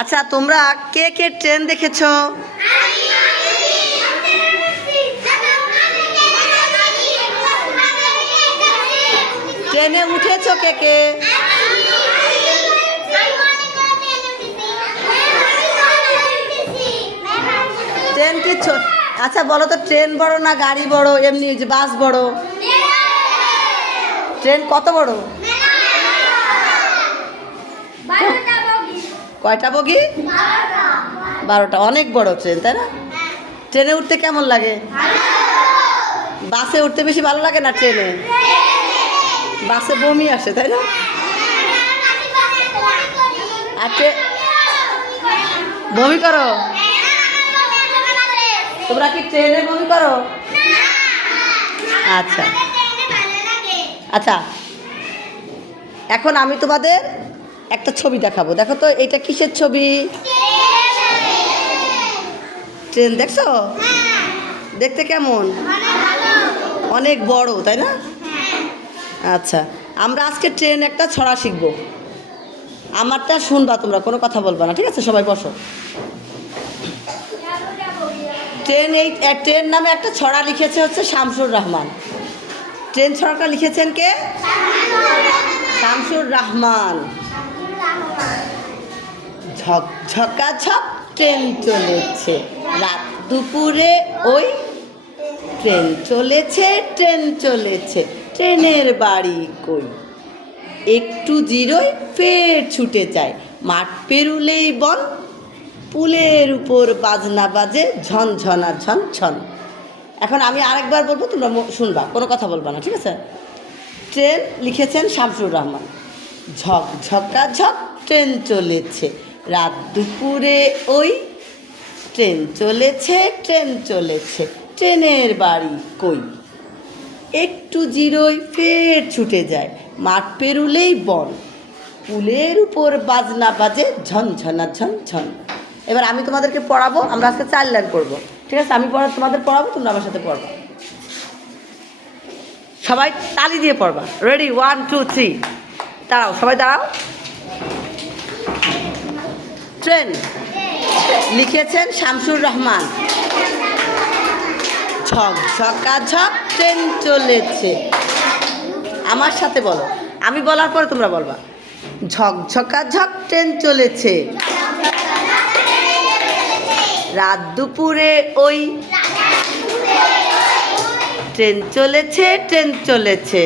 আচ্ছা, তোমরা কে কে ট্রেন দেখেছো? ট্রেনে উঠেছো কে কে? ট্রেন কি আচ্ছা বলো তো, ট্রেন বড় না গাড়ি বড়, এমনি যে বাস বড়? ট্রেন কত বড়? কয়টা বগি? 12টা। অনেক বড় ট্রেন, তাই না? ট্রেনে উঠতে কেমন লাগে? বাসে উঠতে বেশি ভালো লাগে না ট্রেনে? বাসে বমি আসে, তাই না? আর বমি করো? তোমরা কি ট্রেনে বমি করো? আচ্ছা আচ্ছা, এখন আমি তোমাদের একটা ছবি দেখাবো। দেখো তো, এটা কিসের ছবি? ট্রেন দেখছো? দেখতে কেমন? অনেক বড়, তাই না? আচ্ছা, আমরা আজকে ট্রেন একটা ছড়া শিখবো। আমারটা শুনবা, তোমরা কোনো কথা বলবা না, ঠিক আছে? সবাই বসো। ট্রেন নামে একটা ছড়া লিখেছে হচ্ছে শামসুর রহমান। ট্রেন ছড়াটা লিখেছেন কে? শামসুর রহমান। ঝকঝকা ঝক ট্রেন চলেছে, রাত দুপুরে ওই ট্রেন চলেছে, ট্রেন চলেছে, ট্রেনের বাড়ি কই, একটু জিরোয় ফের ছুটে যায়, মাঠ পেরুলেই বন, পুলের উপর বাজনা বাজে ঝনঝনা ঝনঝন। এখন আমি আরেকবার বলবো, তোমরা শুনবা, কোনো কথা বলবা না, ঠিক আছে? ট্রেন লিখেছেন শামসুর রহমান। ঝকঝকা ঝক ট্রেন চলেছে, রাত দুপুরে ওই ট্রেন চলেছে, ট্রেন চলেছে, ট্রেনের বাড়ি কই, একটু জিরোয় ফের ছুটে যায়, মাঠ পেরুলেই বন, পুলের উপর বাজনা বাজে ঝনঝনা ঝনঝন। এবার আমি তোমাদেরকে পড়াবো। আমরা আজকে 4 লাইন পড়বো, ঠিক আছে? আমি তোমাদের পড়াবো, তোমরা আমার সাথে পড়বা। সবাই তালি দিয়ে পড়বা। রেডি? 1 2 3। দাঁড়াও, সবাই দাঁড়াও। ট্রেন লিখেছেন শামসুর রহমান। ঝকঝকা ঝক ট্রেন চলেছে। আমার সাথে বলো, আমি বলার পরে তোমরা বলবা। ঝকঝকা ঝক ট্রেন চলেছে, রাত দুপুরে ওই ট্রেন চলেছে, ট্রেন চলেছে,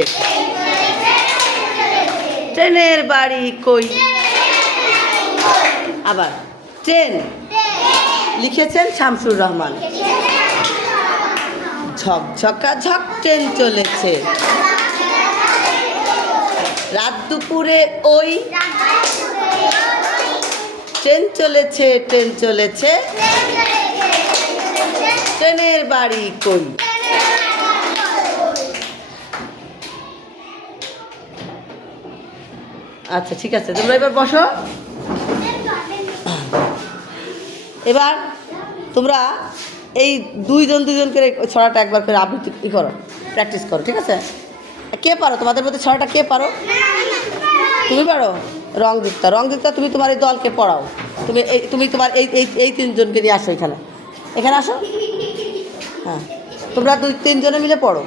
ট্রেনের বাড়ি কই। আবার ট্রেন লিখেছেন শামসুর রহমান। ঝকঝকা ঝক ট্রেন চলেছে, রাত দুপুরে ওই ট্রেন চলেছে, ট্রেন চলেছে, ট্রেনের বাড়ি কই। আচ্ছা, ঠিক আছে, তোমরা এবার বসো। এবার তোমরা এই দুইজন করে ছড়াটা একবার করে আবৃত্তি করো, প্র্যাকটিস করো, ঠিক আছে? কে পারো তোমাদের মধ্যে ছড়াটা? কে পারো? তুমি পারো? রংযুক্তা, তুমি তোমার এই দলকে পড়াও। তুমি তোমার এই 3 জনকে নিয়ে আসো এখানে আসো। হ্যাঁ, তোমরা 2-3 জনে মিলে পড়ো।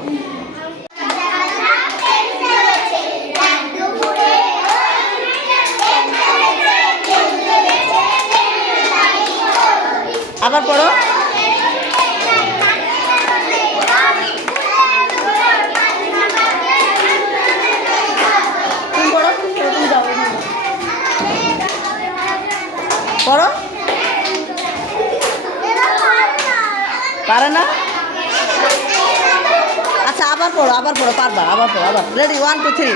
আবার পড়ো। তুমি পড়ো, তুমি যাও, পড়ো। পারে না? আচ্ছা, আবার পড়ো, পারবা, আবার পড়ো, আবার। রেডি? 1 2 3।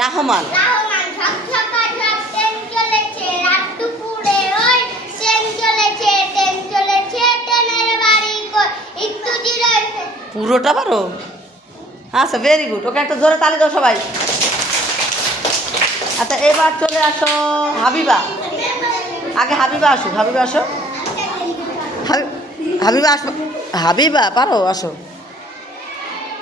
রহমান। পুরোটা পারো? আচ্ছা, ভেরি গুড। ওকে একটা জোরে তালি দাও সবাই। আচ্ছা, এবার চলে আসো হাবিবা। আগে হাবিবা আসো, হাবিবা আসো। হাবিবা আসো। হাবিবা পারো, আসো।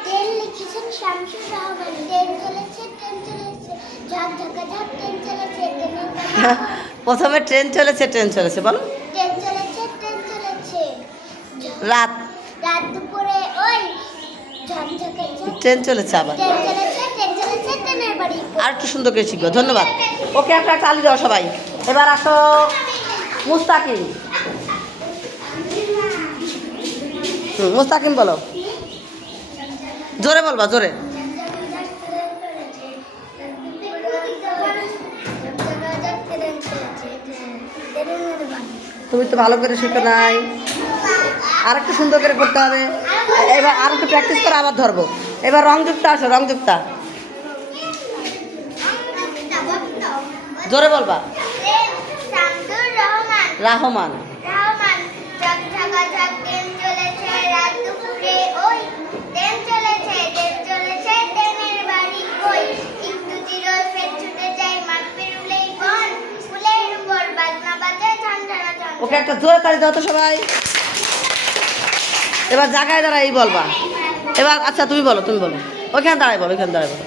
ট্রেন লিখেছেন শামসুর রহমান। ট্রেন চলেছে, ট্রেন চলেছে, ঝকঝকা ঝক ট্রেন চলেছে, ট্রেনের গাড়ি প্রথমে ট্রেন চলেছে, ট্রেন চলেছে বলো। ট্রেন চলেছে, ট্রেন চলেছে, রাত রাত দুপুরে ওই ঝকঝকা ঝক ট্রেন চলেছে আবার। ট্রেন চলেছে, ট্রেন চলেছে, ট্রেনের বাড়ি আর একটু সুন্দর করে শিখবো। ধন্যবাদ। ওকে একটা তালি দাও সবাই। এবার আসো মুস্তাকিম। মুস্তাকিম বলো, জোরে বলবা, জোরে। তুমি তো ভালো করে শিখো নাই, আর একটু সুন্দর করে করতে হবে। এবার আর একটু প্র্যাকটিস করে আবার ধরবো। এবার রংযুক্তা আসো, রংযুক্তা জোরে বলবা। শামসুর রহমান। রহমান। রহমান ঝকঝকা ঝক ট্রেন চলেছে, রাত দুপুরে ওই ট্রেন চলেছে, ট্রেন চলেছে, ট্রেনের বাড়ি কই, একটু জিরোয় ফের ছুটে যায়, মাঠ পেরুলেই বন, ফুলের উপর বাজনা বাজে ঝনঝনা ঝন। ওকে একটা জোরে তালি দাও তো সবাই। এবার জায়গায় দাঁড়াই বলবা। এবার আচ্ছা তুমি বলো, তুমি বলো। ওইখানে দাঁড়াই বলো, ওইখানে দাঁড়াই বলো।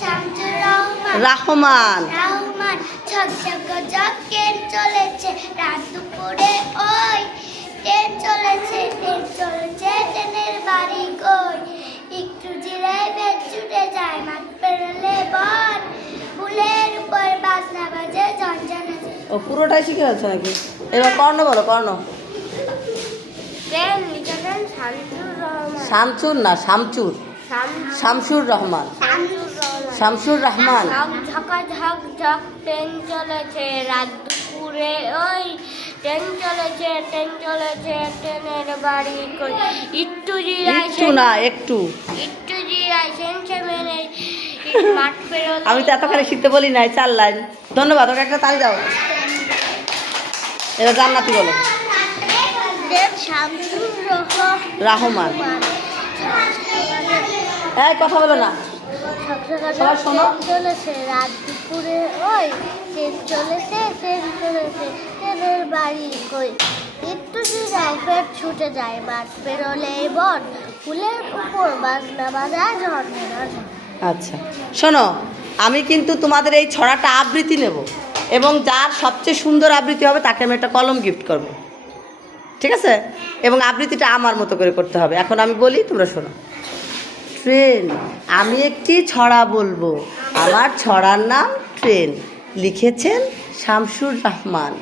শামসুর রহমান। রহমান। রহমান ঝকঝকা ঝক ট্রেন চলেছে, রাত দুপুরে ওই ট্রেন চলেছে, ট্রেন চলেছে, ট্রেনের বাড়ি কই, একটু জিরায় বেদ ছুটে যায়, মাঠ পেরোলে বন, ফুলের উপর বাজনা বাজে ঝনঝনা ঝন। ও পুরোটাই শিখে যাচ্ছে নাকি? এবার কর্ণ বলো, কর্ণ। ট্রেন লিখেছেন শামসুর রহমান। শামচুর না, শামচুর। শামসুর রহমান। শামসুর রহমান। ঝকঝকা ঝক ঝক ট্রেন চলেছে, রাত দুপুরে ওই ট্রেন চলেছে, ট্রেন চলেছে, ট্রেনের বাড়ি কই, একটু জিরায় একটু না, একটু। একটু জিরায় সেনছে মেনে মাঠ পেরোলে আমি তো এতখানি শিখতে বলি নাই, 4 লাইন। ধন্যবাদ। ওকে একটা তালি দাও। এবার জান্নাতি বলো। শামসুর রহমান। এই কথা বলো না। সবাই শোনো। চলেছে, রাত দুপুরে ওই ট্রেন চলেছে, ট্রেন চলেছে, ট্রেনের বাড়ি কই, একটু জিরায় ফের ছুটে যায়, মাঠ পেরোলে বন, ফুলের উপর বাজনা বাজায় ঝনঝনা ঝন। আচ্ছা শোনো, আমি কিন্তু তোমাদের এই ছড়াটা আবৃত্তি নেব, এবং যার সবচেয়ে সুন্দর আবৃত্তি হবে তাকে আমি একটা কলম গিফট করব, ঠিক আছে? এবং আবৃত্তিটা আমার মতো করে করতে হবে। এখন আমি বলি, তোমরা শোনো। ট্রেন, আমি একটি ছড়া বলবো। আমার ছড়ার নাম ট্রেন। লিখেছেন শামসুর রহমান।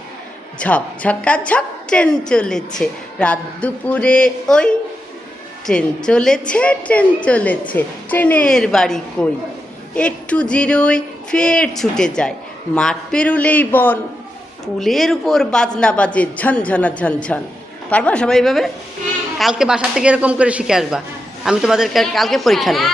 ঝকঝকা ঝক ট্রেন চলেছে, রাত দুপুরে ওই ট্রেন চলেছে, ট্রেন চলেছে, ট্রেনের বাড়ি কই, একটু জিরোয় ফের ছুটে যায়, মাঠ পেরুলেই বন, পুলের উপর বাজনা বাজে ঝনঝনা ঝনঝন। পারবা সবাই এইভাবে? কালকে বাসা থেকে এরকম করে শিখে আসবা। আমি তোমাদেরকে কালকে পরীক্ষা নেব।